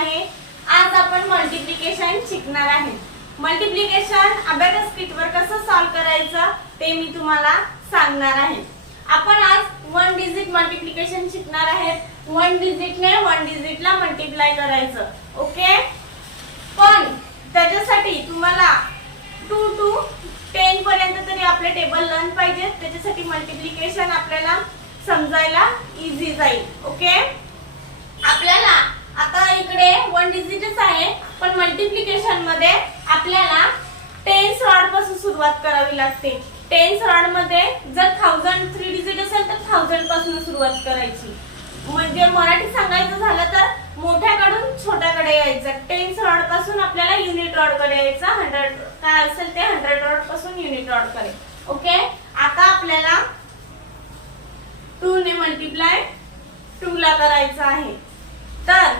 आहे। आज आपण मल्टिप्लिकेशन शिकणार आहे। मल्टिप्लिकेशन अबॅकस किटवर कसं सॉल्व करायचं ते मी तुम्हाला सांगणार आहे। आपण आज वन डिजिट मल्टिप्लिकेशन शिकणार आहेत। वन डिजिटने वन डिजिटला मल्टिप्लाय करायचं, ओके। पण त्याच्यासाठी तुम्हाला 2 to 10 पर्यंत तरी आपले टेबल लर्न पाहिजे। त्याच्यासाठी मल्टिप्लिकेशन आपल्याला समजायला इझी जाईल, ओके। आपल्याला आता इकडे वन डिजिटच आहे, पण मल्टिप्लिकेशन मध्ये आपल्याला टेन्स रॉड पासून सुरुवात करावी लागते। टेन्स रॉड मध्ये जर 1000 3 डिजिट असेल तर 1000 पासून सुरुवात करायची। म्हणजे मराठी सांगायचं झालं तर मोठ्याकडून छोट्याकडे यायचं। टेन्स रॉड पासून आपल्याला युनिट रॉड कडे यायचं। 100 काय असेल ते 100 रॉड पासून युनिट रॉड कडे, ओके। आता आपल्याला 2 ने मल्टिप्लाय 2 ला करायचं आहे। तर